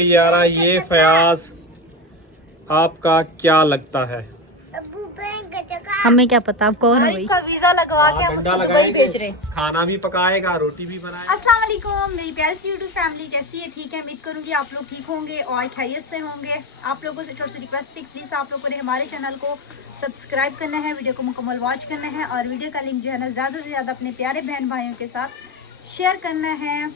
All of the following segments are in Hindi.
यारा ये फयाज आपका क्या लगता है? हमें क्या पता आप कौन हो? का वीजा लगवा के हम उसको दुबई भेज रहे हैं। खाना भी पकाएगा, रोटी भी बनाएगा। अस्सलाम वालेकुम मेरी प्यारी सी यूट्यूब फैमिली, कैसी है? ठीक है, उम्मीद करूंगी आप लोग ठीक होंगे और खैरियत से होंगे। आप लोगों से छोटी सी रिक्वेस्ट है, प्लीज़ आप लोगों ने हमारे चैनल को सब्सक्राइब करना है, वीडियो को मुकम्मल वॉच करना है और वीडियो का लिंक जो है ना ज़्यादा से ज़्यादा अपने प्यारे बहन भाइयों के साथ शेयर करना है।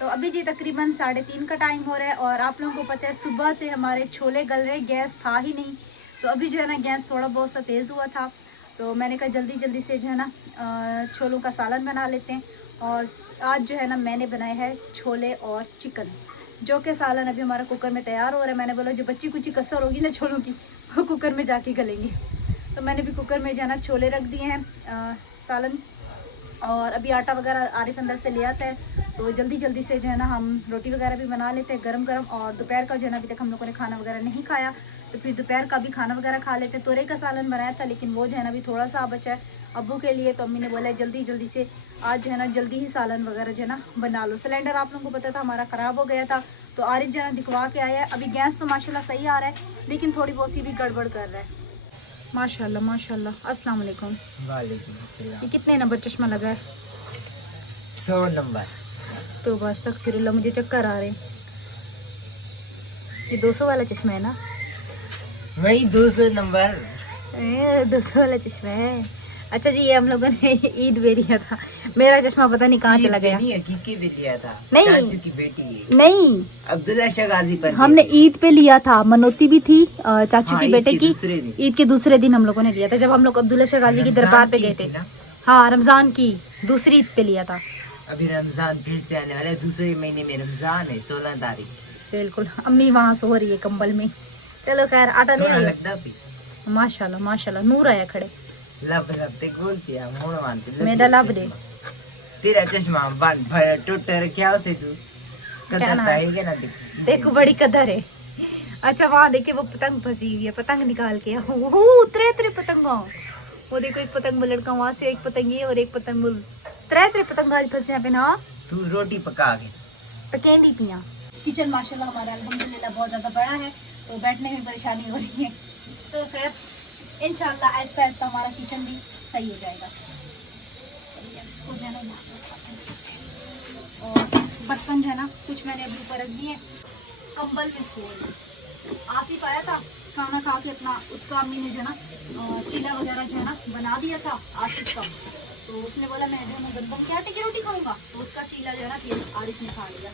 तो अभी जी तकरीबन 3:30 का टाइम हो रहा है और आप लोगों को पता है सुबह से हमारे छोले गल रहे, गैस था ही नहीं। तो अभी जो है ना गैस थोड़ा बहुत सा तेज़ हुआ था, तो मैंने कहा जल्दी जल्दी से जो है ना छोलों का सालन बना लेते हैं। और आज जो है ना मैंने बनाया है छोले और चिकन, जो कि सालन अभी हमारा कुकर में तैयार हो रहा है। मैंने बोला जो बच्ची कुची कसर होगी ना छोलों की, वो कुकर में जाके गलेंगे। तो मैंने भी कुकर में जो है ना छोले रख दिए हैं, सालन। और अभी आटा वगैरह आरिफ अंदर से ले आता है, तो जल्दी जल्दी से जो है ना हम रोटी वगैरह भी बना लेते हैं गरम गरम। और दोपहर का जो है ना अभी तक हम लोगों ने खाना वगैरह नहीं खाया, तो फिर दोपहर का भी खाना वगैरह खा लेते हैं। तोरई का सालन बनाया था, लेकिन वो जो है ना अभी थोड़ा सा बचा है अब्बू के लिए, तो अम्मी ने बोला जल्दी जल्दी से आज जो है ना जल्दी ही सालन वगैरह जो है ना बना लो। सिलेंडर आप लोगों को पता था हमारा ख़राब हो गया था, तो आरिफ जो है ना दिखवा के आया है। अभी गैस तो माशाल्लाह सही आ रहा है, लेकिन थोड़ी बहुत सी भी गड़बड़ कर रहा है। माशाल्लाह माशाल्लाह। अस्सलाम वालेकुम। वालेकुम अस्सलाम। ये कितने नंबर चश्मा लगा है? 100 नंबर। तो बस तक फिर मुझे चक्कर आ रहे हैं। ये 200 वाला चश्मा है ना? वही 200 नंबर। 200 वाला चश्मा है। अच्छा जी, ये हम लोगों ने ईद पे लिया था। मेरा चश्मा पता नहीं कहाँ चला गया। हकीकी पे लिया था। नहीं। चाचू की बेटी है। नहीं, अब्दुल्ला शाह गाजी पर हमने ईद पे लिया था। मनोती भी थी चाचू हाँ, की बेटे की। ईद के दूसरे दिन हम लोगों ने लिया था, जब हम लोग अब्दुल्ला शाह गाजी की दरबार पे गए थे। हाँ, रमजान की दूसरी ईद पे लिया था। अभी रमजान फिर से आने वाला है, दूसरे महीने में रमजान है, 16 तारीख। बिल्कुल, अम्मी वहाँ सो रही है कंबल में। चलो खैर, आटा ले लिया। लगता भी माशाल्लाह माशाल्लाह, नूर आया खड़े। लब लब ते बोलती है मोड़ मानती मेरा लब दे। तेरा चश्मा बंद भर टूट क्या उसे तू क्या ना? कदर ना देखो बड़ी कदर है। अच्छा वहाँ देखिए वो पतंग फंसी हुई है, पतंग निकाल के वो उतरे उतरे पतंग। वो देखो एक पतंग लड़का वहाँ से, एक पतंग ये और एक पतंग त्रे पतंग आज फंसे यहाँ पे ना। तू रोटी पका के पकेंदी पिया। किचन माशाल्लाह हमारा अल्हम्दुलिल्लाह बहुत ज़्यादा बड़ा है, तो बैठने में परेशानी हो रही है। तो फिर इंशाल्लाह आहिस्ता आहिस्ता हमारा किचन भी सही हो जाएगा। इसको जो है ना और बर्तन जो है ना कुछ मैंने अभी ऊपर रख दिए, कंबल में सो रही। आसिफ आया था खाना खा के अपना, उसका अम्मी ने जो है ना चीला वगैरह जो है ना बना दिया था आसिफ का। तो उसने बोला मैं जो है गंदम के आटे की रोटी खाऊंगा, तो उसका चीला जो है ना फिर आरिफ ने खा लिया।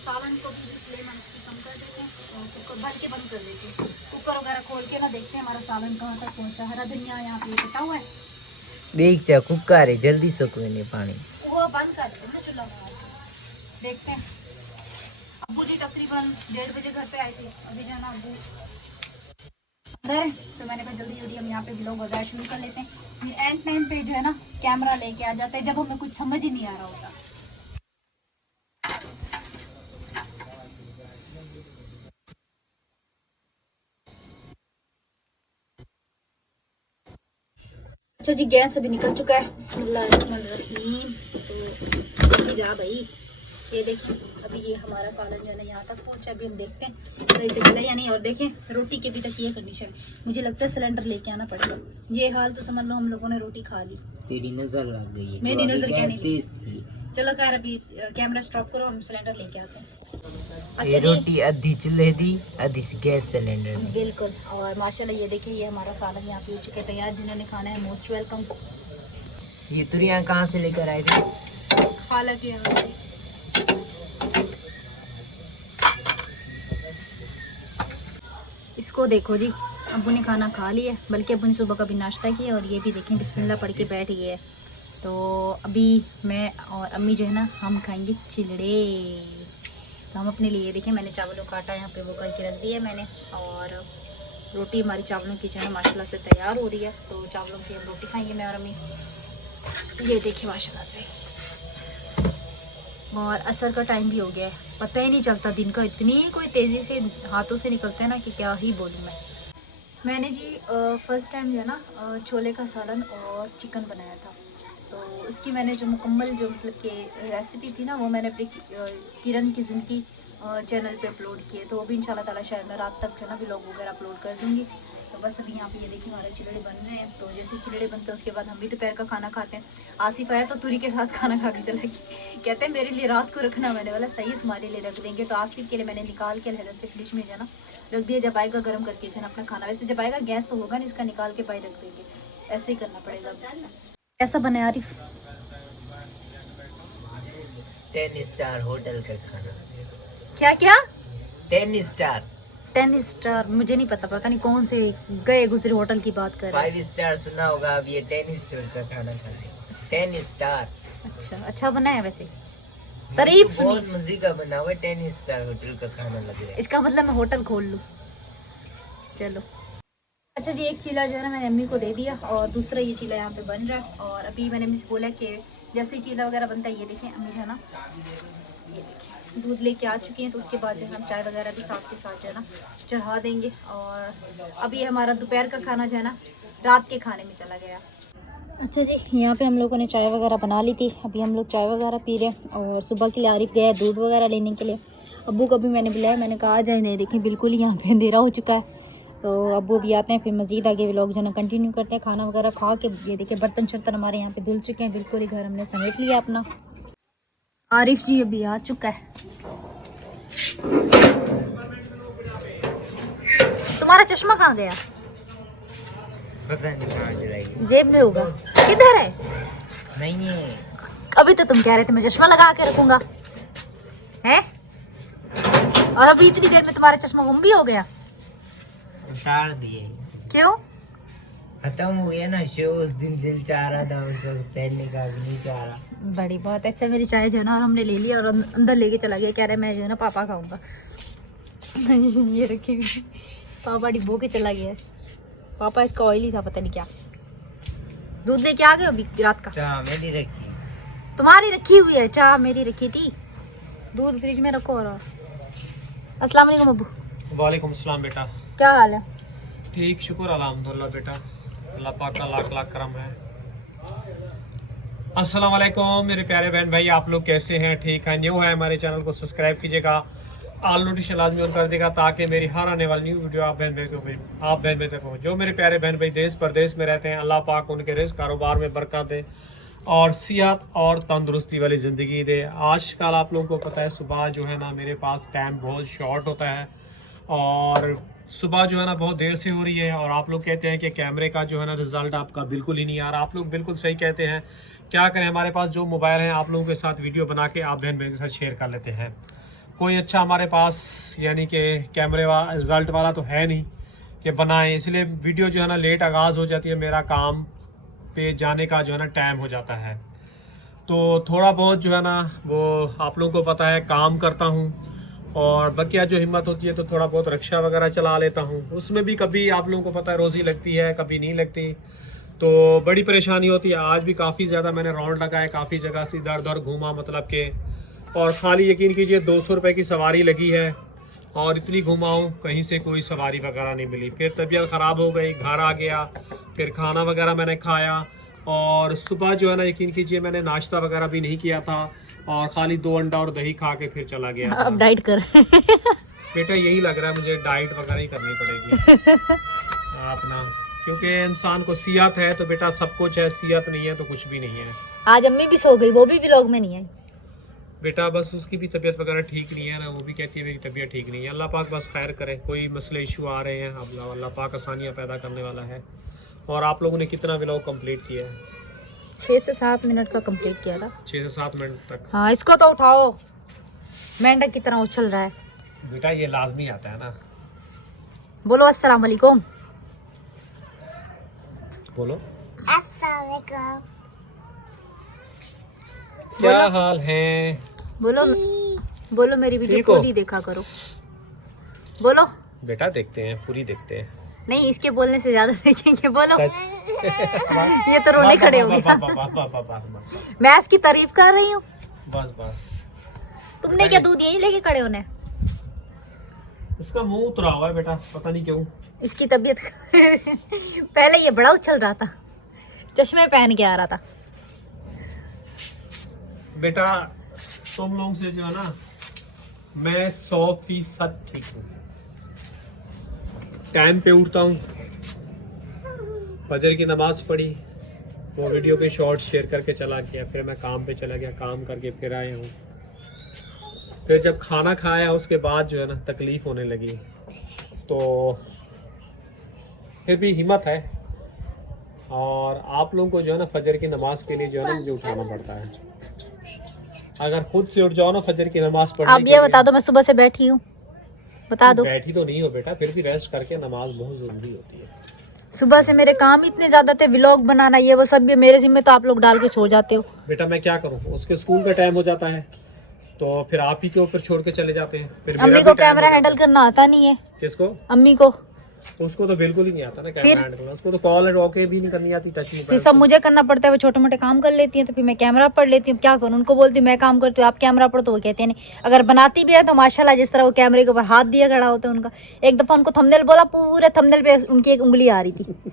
सावन को भी फ्लेम कम कर देते हैं और कुकर भर के बंद कर देते हैं। कुकर वगैरह खोल के ना देखते हैं हमारा सावन कहाँ तक पहुँचा। हरा धनिया यहाँ पे कटा हुआ है, देख जा कुकर है, जल्दी सको नहीं पानी वो बंद कर देते हैं ना चूल्हा में। देखते हैं। अब्बू जी तकरीबन 1:30 बजे घर पे आए थे, अभी जो है ना अब्बू अंदर है, तो मैंने कहा जल्दी जल्दी हम यहाँ पे ब्लॉग वगैरह शुरू कर लेते हैं। ये एंड टाइम पे जो है ना कैमरा लेके आ जाता है जब हमें कुछ समझ ही नहीं आ रहा होता। अच्छा जी, गैस अभी निकल चुका है। बिस्मिल्लाहिर्रहमानिर्रहीम। तो जा भाई, ये देखें अभी ये हमारा सालन जो है ना यहाँ तक पहुँचा। अभी हम देखते हैं सही से गला या नहीं। और देखें रोटी के भी तक ये कंडीशन, मुझे लगता है सिलेंडर लेके आना पड़ेगा। ये हाल तो समझ लो हम लोगों ने रोटी खा ली। तेरी नजर लग गई है। मेरी नजर क्या नहीं तेज थी। चलो खैर अभी कैमरा स्टॉप करो, हम सिलेंडर लेके आते हैं। ये रोटी आधी चूल्हे दी, आधी गैस सिलेंडर में। बिल्कुल। और माशाल्लाह ये देखिए ये हमारा सालन यहाँ पे हो चुका है तैयार। जिन्होंने खाना है मोस्ट वेलकम। ये तुरिया कहाँ से लेकर आए थे? खाला के यहाँ से। इसको देखो जी, अब्बू ने खाना खा लिया, बल्कि अब्बू ने सुबह का भी नाश्ता किया। और ये भी देखें बिस्मिल्लाह पढ़ के बैठ गए है। तो अभी मैं और अम्मी जो है ना हम खाएंगे चिलड़े। तो हम अपने लिए देखें मैंने चावलों का आटा यहाँ पे वो करके रख दिया मैंने, और रोटी हमारी चावलों की जो है माशाल्लाह से तैयार हो रही है। तो चावलों की हम रोटी खाएंगे मैं और अम्मी। ये देखिए माशाल्लाह से। और असर का टाइम भी हो गया है, पता ही नहीं चलता दिन का, इतनी कोई तेज़ी से हाथों से निकलता है ना कि क्या ही बोलूँ मैं। मैंने जी फर्स्ट टाइम जो है ना छोले का सालन और चिकन बनाया था। तो इसकी मैंने जो मुकम्मल जो मतलब कि रेसिपी थी ना वो मैंने अपनी किरण की ज़िंदगी चैनल पे अपलोड किए, तो वो भी इंशाल्लाह ताला शायद मैं रात तक जो है ना व्लॉग वगैरह अपलोड कर दूँगी। तो बस अभी यहाँ पे ये देखिए हमारे चिलड़े बन रहे हैं। तो जैसे चिलड़े बनते हैं उसके बाद हम भी दोपहर का खाना खाते हैं। आसिफ आया तो तुरी के साथ खाना खा के चला गया, कहते हैं मेरे लिए रात को रखना। मैंने बोला सही है तुम्हारे लिए रख देंगे। तो आसिफ के लिए मैंने निकाल के अलहदा से फ्रिज में जो है ना रख दिया, जब आएगा गर्म करके जो है ना अपना खाना। वैसे जब आएगा गैस तो होगा नहीं, उसका निकाल के बाहर रख देंगे, ऐसे ही करना पड़ेगा। कैसा बने आरिफ? 10 स्टार होटल का खाना। क्या क्या? 10 स्टार। 10 स्टार मुझे नहीं पता, पता नहीं कौन से गए गुजरे होटल की बात कर रहे हैं। 5 स्टार सुना होगा, अब ये 10 स्टार का खाना खा रहे हैं। 10 स्टार। अच्छा अच्छा बना है वैसे, तारीफ सुनी। बहुत मजे का बना हुआ है, 10 स्टार होटल का खाना लग रहा है। इसका मतलब मैं होटल खोल लूँ। चलो अच्छा जी, एक चीला जो है ना मैंने अम्मी को दे दिया और दूसरा ये चीला यहाँ पे बन रहा है। और अभी मैंने अम्मी से बोला कि जैसे ही चीला वगैरह बनता है, ये देखें अम्मी जो है ना ये देखिए दूध लेके आ चुकी हैं। तो उसके बाद जो है हम चाय वगैरह भी साथ के साथ जो है ना चढ़ा देंगे। और अभी हमारा दोपहर का खाना जो है ना रात के खाने में चला गया। अच्छा जी, यहाँ पे हम लोगों ने चाय वगैरह बना ली थी। अभी हम लोग चाय वगैरह पी रहे हैं। और सुबह के लिए आरिफ गया है दूध वगैरह लेने के लिए। अब्बू को भी मैंने बुलाया, मैंने कहा आ जाए। नहीं देखें बिल्कुल ही यहाँ पे अंधेरा हो चुका है। तो अब्बू भी आते हैं, फिर मज़ीद आगे व्लॉग जो है ना कंटिन्यू करते हैं। खाना वगैरह खा के ये देखिए बर्तन शर्तन हमारे यहाँ पे धुल चुके हैं, बिल्कुल ही घर हमने समेट लिया अपना। आरिफ जी अभी आ चुका है। तुम्हारा चश्मा कहाँ गया? पता नहीं कहाँ चला जेब में होगा। किधर है? नहीं है। अभी तो तुम कह रहे थे मैं चश्मा लगा के रखूंगा, हैं? और अभी इतनी देर में तुम्हारा चश्मा गुम भी हो गया। उतार दिए। क्यों? खत्म हो गया ना शो। उस दिन दिल चाह रहा था, उस वक्त पहनने का भी नहीं चाह रहा। बड़ी बहुत अच्छा। मेरी चाय जो है ना और हमने ले लिया और अंदर लेके चला गया। कह रहे मैं जो है ना पापा खाऊंगा। ये रखी हुई पापा डिब्बो के चला गया। पापा इसका ऑयली था, पता नहीं क्या। दूध लेके आ गए अभी रात का? चाह मेरी रखी, तुम्हारी रखी हुई है, चाय मेरी रखी थी। दूध फ्रिज में रखो। और अस्सलाम वालेकुम अब्बू। वालेकुम सलाम बेटा। क्या हाल है? ठीक शुक्र अल्हम्दुलिल्लाह बेटा, अल्लाह पाक का लाख लाख करम है। अस्सलाम वालेकुम मेरे प्यारे बहन भाई, आप लोग कैसे हैं? ठीक है? न्यू है हमारे चैनल को सब्सक्राइब कीजिएगा, ऑल नोटिफिकेशन लाजमी ऑन कर देगा, ताकि मेरी हर आने वाली न्यू वीडियो आप बहन भाई तक हो। जो मेरे प्यारे बहन भाई देश प्रदेश में रहते हैं, अल्लाह पाक उनके रिज़्क़ कारोबार में बरकत दे और सेहत और तंदुरुस्ती वाली ज़िंदगी दे। आजकल आप लोगों को पता है सुबह जो है ना मेरे पास टाइम बहुत शॉर्ट होता है और सुबह जो है ना बहुत देर से हो रही है। और आप लोग कहते हैं कि कैमरे का जो है ना रिज़ल्ट आपका बिल्कुल ही नहीं आ रहा। आप लोग बिल्कुल सही कहते हैं। क्या करें, हमारे पास जो मोबाइल हैं आप लोगों के साथ वीडियो बना के आप बहन भाई के साथ शेयर कर लेते हैं। कोई अच्छा हमारे पास यानी कि कैमरे वाला रिज़ल्ट वाला तो है नहीं कि बनाएं, इसलिए वीडियो जो है ना लेट आगाज़ हो जाती है। मेरा काम पे जाने का जो है ना टाइम हो जाता है। तो थोड़ा बहुत जो है ना वो आप लोगों को पता है काम करता हूँ और बकिया जो हिम्मत होती है तो थोड़ा बहुत रिक्शा वगैरह चला लेता हूँ। उसमें भी कभी आप लोगों को पता है रोज़ी लगती है, कभी नहीं लगती, तो बड़ी परेशानी होती है। आज भी काफ़ी ज़्यादा मैंने राउंड लगाए, काफ़ी जगह से इधर उधर घूमा, मतलब के, और खाली यकीन कीजिए 200 रुपये की सवारी लगी है और इतनी घुमाऊँ कहीं से कोई सवारी वगैरह नहीं मिली। फिर तबीयत ख़राब हो गई, घर आ गया, फिर खाना वगैरह मैंने खाया और सुबह जो है ना यकीन कीजिए मैंने नाश्ता वगैरह भी नहीं किया था और खाली 2 अंडा और दही खा के फिर चला गया। अब डाइट कर। बेटा यही लग रहा है मुझे, डाइट वगैरह ही करनी पड़ेगी अपना, क्योंकि इंसान को सेहत है तो बेटा सब कुछ है, सेहत नहीं है तो कुछ भी नहीं है। आज अम्मी भी सो गई, वो भी व्लॉग में नहीं आई। बेटा बस उसकी भी तबीयत वगैरह ठीक नहीं है ना, वो भी कहती है मेरी तबीयत ठीक नहीं है। अल्लाह पाक बस खैर करे, कोई मसले इशू आ रहे हैं, अल्लाह पाक आसानियाँ पैदा करने वाला है। और आप लोगों ने कितना व्लॉग कंप्लीट किया है? 6 से 7 मिनट का कंप्लीट किया था। 6 से 7 मिनट तक। हाँ इसको तो उठाओ, मेंढक की तरह उछल रहा है। बेटा ये लाजमी आता है ना। बोलो अस्सलाम वालेकुम। बोलो अस्सलाम वालेकुम। क्या हाल है? बोलो बोलो, मेरी वीडियो ठीक हो? पूरी देखा करो। बोलो। बेटा देखते हैं, पूरी देखते हैं। नहीं इसके बोलने से ज्यादा देखेंगे। बोलो। सच। ये तो रोने खड़े हो गए। बस मैं इसकी तारीफ कर रही हूँ। बस तुमने क्या दूध यहीं लेके खड़े होने? इसका मुंह उतरा हुआ है बेटा, पता नहीं क्यों। इसकी तबीयत पहले ये बड़ा उछल रहा था, चश्मे पहन के आ रहा था। बेटा तुम लोगों से जो है ना मैं 100% ठीक हूँ। टाइम पे उठता हूँ, फजर की नमाज पढ़ी, वो वीडियो के शॉर्ट शेयर करके चला गया, फिर मैं काम पे चला गया, काम करके फिर आया हूँ। फिर जब खाना खाया उसके बाद जो है ना तकलीफ़ होने लगी, तो फिर भी हिम्मत है। और आप लोगों को जो है ना फजर की नमाज के लिए जो है ना मुझे उठाना पड़ता है। अगर खुद से उठ जाओ ना फजर की नमाज पढ़ने आप के ये लिए, बता दो, मैं सुबह से बैठी हूँ, बता दो। बैठी तो नहीं हो बेटा, फिर भी रेस्ट करके नमाज बहुत ज़रूरी होती है। सुबह से मेरे काम इतने ज्यादा थे, व्लॉग बनाना ये वो सब भी मेरे जिम्मे, तो आप लोग डाल के सो जाते हो। बेटा मैं क्या करूँ, उसके स्कूल का टाइम हो जाता है तो फिर आप ही के ऊपर छोड़ के चले जाते हैं। फिर मेरा अम्मी भी को टाइम कैमरा हो हैंडल जाता है। करना आता नहीं है। किसको? अम्मी को। उसको तो बिल्कुल ही नहीं आता ना कैमरा हैंडल करना, उसको तो कॉल एंड ओके भी नहीं करनी आती, टच फिर मोबाइल सब मुझे करना पड़ता है, वो छोटे मोटे काम कर लेती हैं, तो फिर मैं कैमरा पढ़ लेती हूँ। क्या करूँ, उनको बोलती हूँ मैं काम करती हूँ आप कैमरा पढ़ो, तो वो कहते हैं नहीं। अगर बनाती भी है तो माशाल्लाह जिस तरह वो कैमरे के ऊपर हाथ दिया खड़ा होता है उनका। एक दफा उनको थंबनेल बोला, पूरे थंबनेल पे उनकी एक उंगली आ रही थी।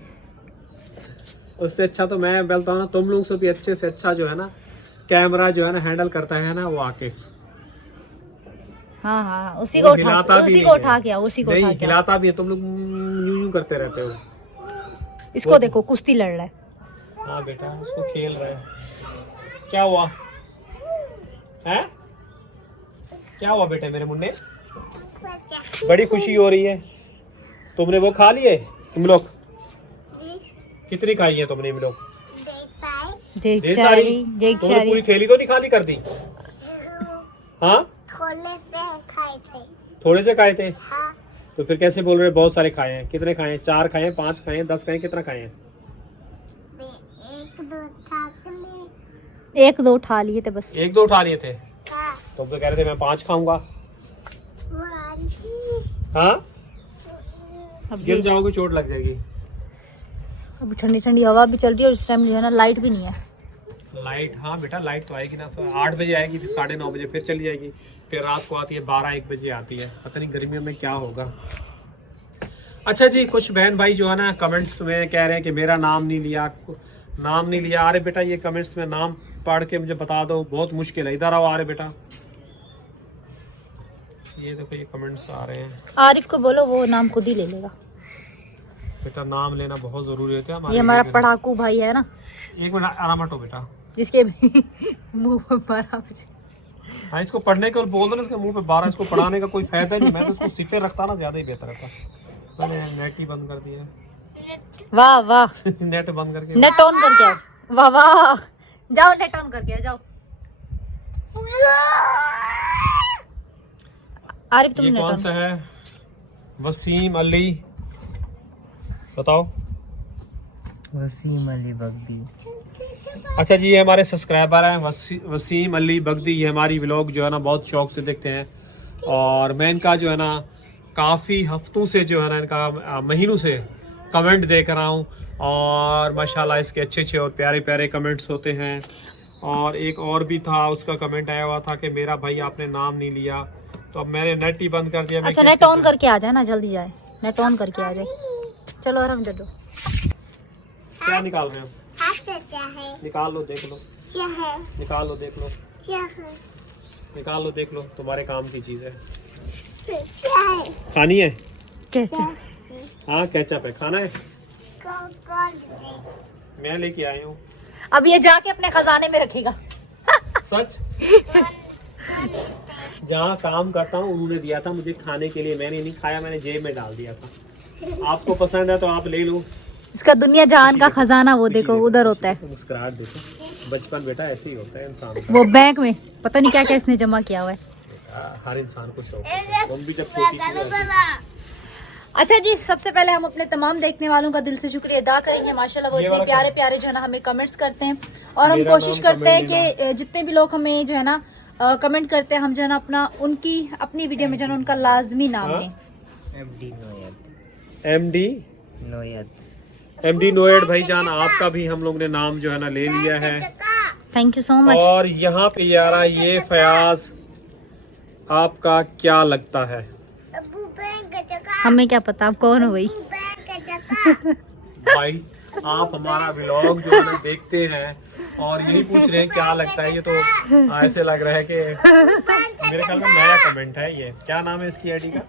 उससे अच्छा तो मैं बोलता हूँ ना, तुम लोग से भी अच्छे से अच्छा जो है ना कैमरा जो है ना हैंडल करता है ना वो आकिफ। हाँ हाँ, उसी वो को हिलाता उठा भी उसी नहीं को है। उठा के आओ, उसी को नहीं उठा के आओ। हिलाता भी है, तुम लोग यूं यूं करते रहते हो। इसको देखो कुश्ती लड़ रहा है। हाँ बेटा उसको खेल रहा है। क्या हुआ है? क्या हुआ बेटा मेरे मुन्ने? बड़ी खुशी हो रही है। तुमने वो खा लिए इमलोक? कितनी खाई है तुमने इमलोक? देख ढेर सारी, सारी? देख तुमने सारी। पूरी थैली तो नहीं खाली कर दी? हाँ थोड़े से खाए थे। तो फिर कैसे बोल रहे बहुत सारे खाए हैं? कितने खाए हैं? 4 खाए हैं, 5 खाए हैं, 10 खाए हैं, कितना खाए हैं? एक दो उठा लिए थे बस। 1-2 उठा लिए थे। तो कह रहे थे मैं 5 खाऊंगा। हाँ अब गिर जाओगे चोट लग जाएगी। अभी ठंडी ठंडी हवा भी चल रही है और इस टाइम जो है ना लाइट भी नहीं है। लाइट हाँ बेटा लाइट तो आएगी ना, तो 8 बजे आएगी, फिर 9:30 बजे फिर चली जाएगी, फिर रात को आती है 12-1 बजे आती है। पता नहीं गर्मियों में क्या होगा। अच्छा जी, कुछ बहन भाई जो है ना कमेंट्स में कह रहे हैं कि मेरा नाम नहीं लिया। अरे बेटा ये कमेंट्स में नाम पढ़ के मुझे बता दो, बहुत मुश्किल है। इधर आओ। अरे बेटा ये देखो ये कमेंट्स आ रहे हैं। आरिफ को बोलो वो नाम खुद ही ले लेगा। बेटा नाम लेना बहुत जरूरी होता है। ये हमारा पढ़ाकू भाई है ना, 1 मिनट आराम हटो बेटा। जिसके मुंह पर मारा। हाँ इसको पढ़ने को बोल दो ना, इसके मुंह पे 12। इसको पढ़ाने का कोई फायदा नहीं। मैं तो इसको सिफे रखता ना ज्यादा ही बेहतर रहता। मैंने नेट ही बंद कर दिया। वाह वाह, नेट बंद करके नेट ऑन करके आओ। वाह वाह, जाओ नेट ऑन करके आओ, जाओ। आरिफ तुम ये नेट कौन ऑन। सा है? वसीम अली, बताओ। वसीम अली बगदी। अच्छा जी ये हमारे सब्सक्राइबर हैं वसीम अली बगदी। ये हमारी व्लॉग जो है ना बहुत शौक से देखते हैं, और मैं इनका जो है ना काफ़ी हफ्तों से जो है ना इनका महीनों से कमेंट देख रहा हूँ, और माशाल्लाह इसके अच्छे और प्यारे प्यारे कमेंट्स होते हैं। और एक और भी था, उसका कमेंट आया हुआ था कि मेरा भाई आपने नाम नहीं लिया, तो अब मैंने नेट ही बंद कर दिया। अच्छा नेट ऑन करके आ जाए ना, जल्दी जाए, नेट ऑन करके आ जाए। चलो आराम कर दो। क्या निकाल रहे हो? निकाल लो देख लो। निकाल लो देख लो। निकाल लो देख लो, तुम्हारे काम की चीज है। खानी है? कैसे? हाँ केचप है, खाना है? मैं लेके आई हूँ। अब ये जाके अपने खजाने में रखेगा। सच जहाँ काम करता हूँ उन्होंने दिया था मुझे खाने के लिए, मैंने नहीं खाया, मैंने जेब में डाल दिया था। आपको पसंद है तो आप ले लो। इसका दुनिया जहान का खजाना वो देखो उधर होता है। मुस्कुराहट देखो, बचपन बेटा ऐसे ही होता है इंसान का। वो बैंक में पता नहीं क्या क्या इसने जमा किया हुआ है। हर इंसान को शौक है। तुम भी जब छोटी थी अच्छा जी, सबसे पहले हम अपने तमाम देखने वालों का दिल से शुक्रिया अदा करेंगे। माशाल्लाह वो इतने प्यारे प्यारे जो है ना हमें कमेंट्स करते हैं, और हम कोशिश करते हैं कि जितने भी लोग हमें जो है ना कमेंट करते हैं, हम जो है ना अपनी वीडियो में जो है ना उनका लाजमी नाम लें। एमडी नोएड भाईजान, आपका भी हम लोग ने नाम जो है ना ले लिया है। Thank you so much. और यहाँ पे यारा ये फयाज, आपका क्या लगता है? हमें क्या पता आप कौन हो भाई। भाई आप हमारा व्लॉग जो है ना देखते हैं, और यही पूछ रहे हैं क्या लगता है। ये तो ऐसे लग रहा है कि मेरे ख्याल में नया कमेंट है। ये क्या नाम है इसकी आईडी का?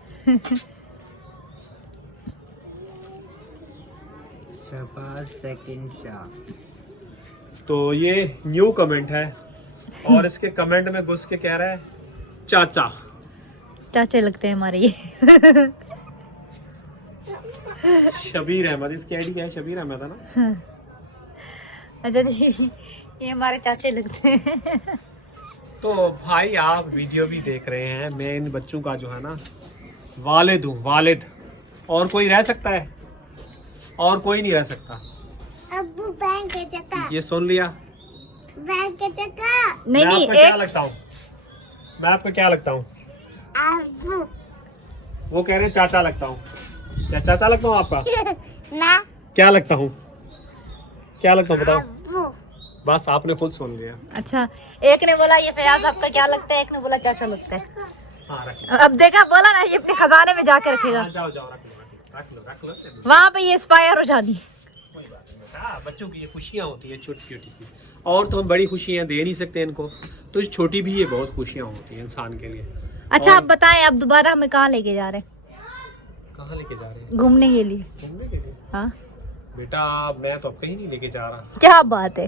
शहबाज सेकंड शाह। तो ये न्यू कमेंट है और इसके कमेंट में घुस के कह रहा है चाचा। चाचे लगते हैं हमारे ये। शबीर अहमद, इसकी आईडी क्या है? शबीर अहमद है ना? अच्छा जी, ये हमारे चाचे लगते हैं। तो भाई आप वीडियो भी देख रहे हैं, मैं इन बच्चों का जो है ना वालिद हूँ, वालिद। और कोई रह सकता है? और कोई नहीं रह सकता। अब्बू बैंक के चक्का, ये सुन लिया? बैंक के चक्का, नहीं मैं नहीं, आपको क्या एक लगता हूँ? मैं आपको क्या लगता हूँ? अब्बू वो कह रहे हैं चाचा लगता हूँ। क्या चाचा लगता हूँ आपका? ना, क्या लगता हूँ? क्या लगता हूँ बताओ? अब्बू बस आपने खुद सुन लिया। अच्छा, एक ने बोला ये फयाज आपका क्या लगता है, एक ने बोला चाचा लगता है। हाँ रख लो। अब देखा, बोला ना ये अपने खजाने में जाके रखेगा। हाँ, जाओ जाओ, रख लो रख लो रख लो रख लो। वहां पे ये एक्सपायर हो जानी। कोई बात नहीं बेटा, बच्चों की ये खुशियाँ होती है छोटी छोटी सी। और तो हम बड़ी खुशियाँ दे नहीं सकते इनको, तो छोटी भी ये बहुत खुशियाँ होती हैं इंसान के लिए। अच्छा, और- आप बताएं, अब दोबारा हमें कहाँ लेके जा रहे हैं? कहाँ लेके जा रहे हैं? घूमने के लिए। घूमने के लिए? हाँ, बेटा मैं तो अब कहीं नहीं लेके जा रहा। क्या बात है?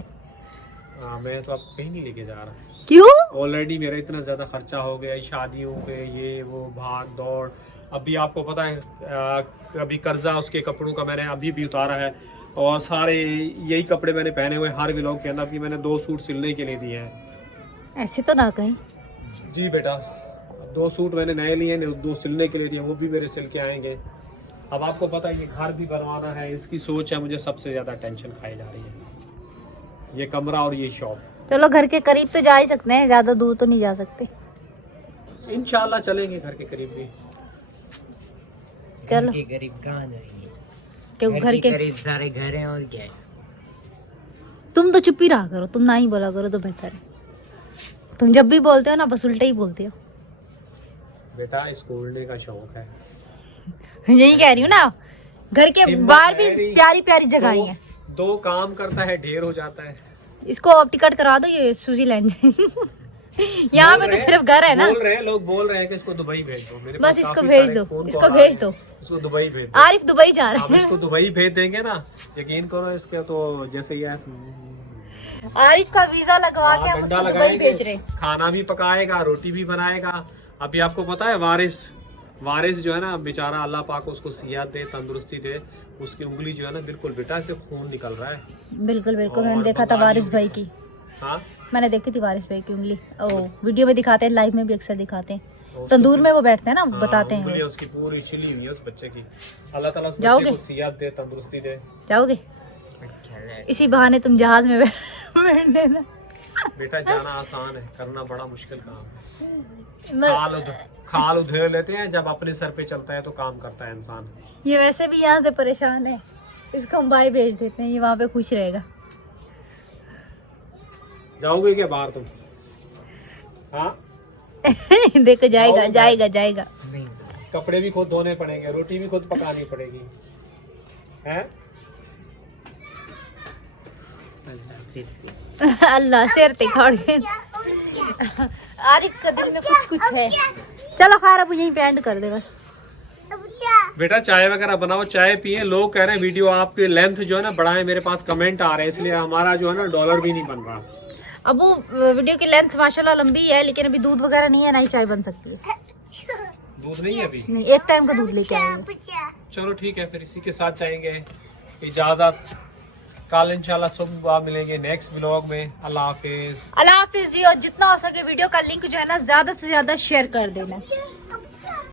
हाँ, मैं तो अब कहीं नहीं लेके जा रहा। क्यों? ऑलरेडी मेरा इतना ज़्यादा खर्चा हो गया, शादियों पे ये वो भाग दौड़। अभी आपको पता है अभी कर्जा उसके कपड़ों का मैंने अभी भी उतारा है, और सारे यही कपड़े मैंने पहने हुए हर व्लॉग के अंदर। अभी मैंने 2 सूट सिलने के लिए दिए हैं। ऐसे तो ना कहीं। जी बेटा, 2 सूट मैंने नए लिए हैं, 2 सिलने के लिए दिए, वो भी मेरे सिल के आएंगे। अब आपको पता है ये घर भी बनवाना है, इसकी सोच है मुझे सबसे ज़्यादा टेंशन खाई जा रही है। ये कमरा और ये शॉप। चलो, घर के करीब तो जा ही सकते हैं, ज्यादा दूर तो नहीं जा सकते। इंशाल्लाह चलेंगे घर के करीब भी। चलो। घर के करीब कहाँ जाएंगे? क्यों घर के? करीब सारे घर हैं और क्या है। तुम तो चुप ही रहा करो, तुम ना ही बोला करो तो बेहतर है। तुम जब भी बोलते हो ना बस उल्टे ही बोलते हो। बेटा इसको उड़ने का शौक है। यही कह रही हूँ ना, घर के हिम्मत बाहर है भी नहीं। प्यारी प्यारी जगह ही है। 2 काम करता है ढेर हो जाता है। इसको अब टिकट करा दो, ये स्विट्जरलैंड। यहाँ पे तो सिर्फ घर है ना। लोग बोल रहे हैं कि इसको दुबई भेज दो। मेरे बस पास इसको काफी भेज सारे दो, फोन इसको कॉल आ भेज रहे दो। हैं। इसको दुबई भेज दो। आरिफ दुबई जा रहे अब हैं। इसको दुबई भेज देंगे ना, यकीन करो इसके तो जैसे ये आरिफ का वीजा लगवा के हम डंडा उसको दुबई लगाएंगे, भेज रहे हैं। खाना भी पकाएगा, रोटी भी बनाएगा। अभी आपको पता है वारिस जो है ना बेचारा, अल्लाह पाक उसको सेहत दे, तंदुरुस्ती दे। उसकी उंगली जो है ना बिल्कुल बेटा से खून निकल रहा है। बिल्कुल बिल्कुल, मैंने और देखा था बंगाली वारिस भाई की। हाँ, मैंने देखी थी वारिस भाई की उंगली। ओ, वीडियो में दिखाते हैं, लाइव में भी अक्सर दिखाते हैं। और तंदूर में वो बैठते हैं ना, हाँ, बताते उंगली हैं। उसकी पूरी छिली हुई है उस बच्चे की। अल्लाह ताला उस जाओगे? बच्चे को सेहत दे, तंदुरुस्ती दे। जाओगे? अच्छा लगा। इसी बहाने तुम जहाज में बैठ लेना। बेटा जाना आसान है, करना बड़ा मुश्किल काम है। मैं- खाल उधेड़ लेते हैं, जब अपने सर पे चलता है तो काम करता है इंसान। ये वैसे भी यहाँ से परेशान है, इसको हम बाई भेज देते हैं, ये वहाँ पे खुश रहेगा। जाओगे क्या बाहर तुम? हाँ, देखो, जाएगा जाओगे? जाएगा जाएगा। नहीं कपड़े भी खुद धोने पड़ेंगे, रोटी भी खुद पकानी पड़ेगी, हैं? अल्लाह सिर पे खड़ गए। आरिफ का दिल में कुछ है। चलो खैर, अब यहीं पे एंड कर दे बस। बेटा चाय वगैरह बनाओ, चाय पिए। लोग कह रहे हैं वीडियो आपके लेंथ जो है ना बढ़ाएं, मेरे पास कमेंट आ रहे हैं, इसलिए हमारा जो है ना डॉलर भी नहीं बन रहा। अब वो वीडियो की लेंथ माशाल्लाह लंबी है, लेकिन अभी दूध वगैरह नहीं है, ना ही चाय बन सकती है। दूध नहीं है अभी? नहीं, एक टाइम का दूध लेके आएंगे। चलो ठीक है, फिर इसी के साथ जाएंगे इजाजत। कल इंशाल्लाह सुबह मिलेंगे नेक्स्ट व्लॉग में। अल्लाह हाफिज। अल्लाह हाफिज जी। और जितना हो सके वीडियो का लिंक जो है ना ज्यादा से ज्यादा शेयर कर देना।